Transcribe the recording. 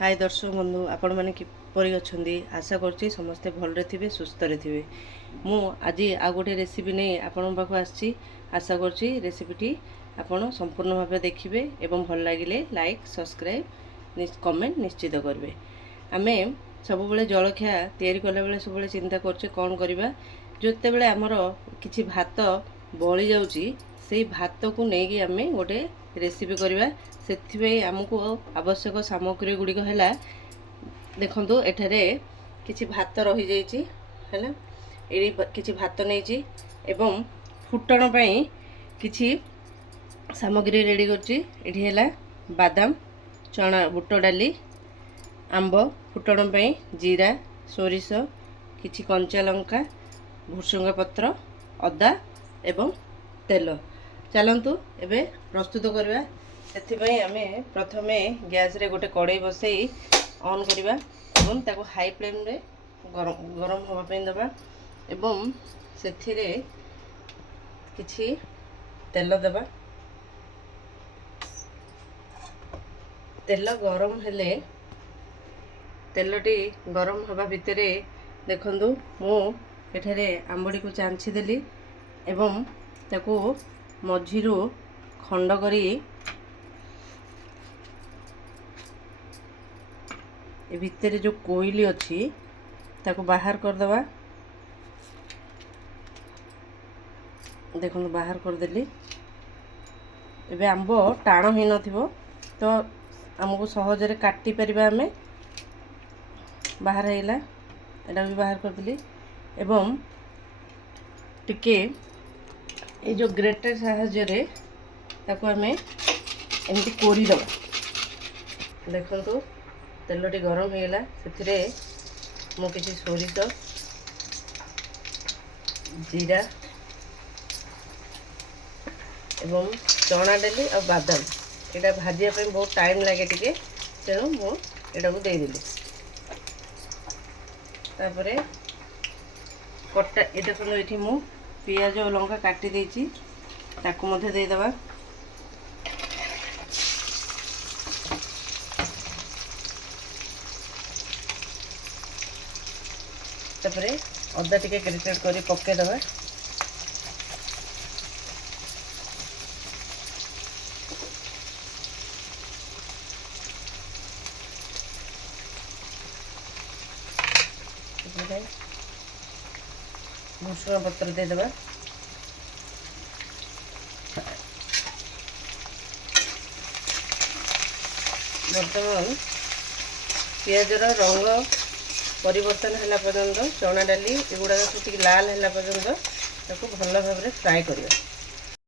हाय दर्शक बंधु आपण मैंने किपरि अच्छी आशा करुँच समस्ते भलरे थे सुस्थ थे मु आज आ गोटे रेसिपी नहीं आपण पाक आसी आशा करुँच रेसिपीटी आपण संपूर्ण भाव देखिए एवं भल लगे लाइक सब्सक्राइब कमेंट निश्चित करेंगे। आमे सब जलखिया तैयारी कला बेले सब चिंता करछे कौन करवा जोते बेले आमर किछि भात बली जाउची से भात को लेकिन आम गोटे रेसिपी करवा से आमको आवश्यक सामग्री गुड़िक है देखु एठारे किछि भात रही जाइए है ये भात नहीं एवं फुटण पाई किछि सामग्री रेडी कर बादाम चना बुट डाली आंब फुटण पाई जीरा सोरिष किछि कंचा लंका भुसुंगा पत्र अदा एवं तेल चलतु एबे प्रस्तुत करवा। से आमे प्रथमे गैस रे गोटे कड़ाई बसई ऑन करवा एवं ताको हाई फ्लेम रे गरम होगा पे दबा एवं सेथिरे किछि तेल दबा। तेल गरम हेले तेलटी गरम होगा भितर देखंतु मु एठारे आंबड़ी को चांची देली एवं ताको मझिरु खंड करी भितर जो कोइली अच्छी ताको बाहर करदवा। देखो बाहर करदेली एबे आंब टाण हो नथिबो तो आमको सहजरे काटी परिबा आमे बाहर हैला एटा भी बाहर करदेली एवं टिके ये जो ग्रेटर साहाय्य ताको आमे एमती कोरी दबा। देखंतु तेलटी गरम हो गला से मु किछि सोरिष जीरा एवं चना डाली और बादाम यहाँ भाजिया बहुत टाइम लगे टिके तेणु मुझा को देदेली तापर कटा ये देखो ये मु पियाज और लंका काटी देछि ताकू मध्य देदेबा। तापरे अदा टिके ग्रेटेड करी पके दबा। भुसुंगा पत्र दे दबा। बर्तमान पियाजर रंग परिवर्तन है पर्यंत चना डाली एगुड़ा सब लाल है पर्यंत भल भाव फ्राए करिया।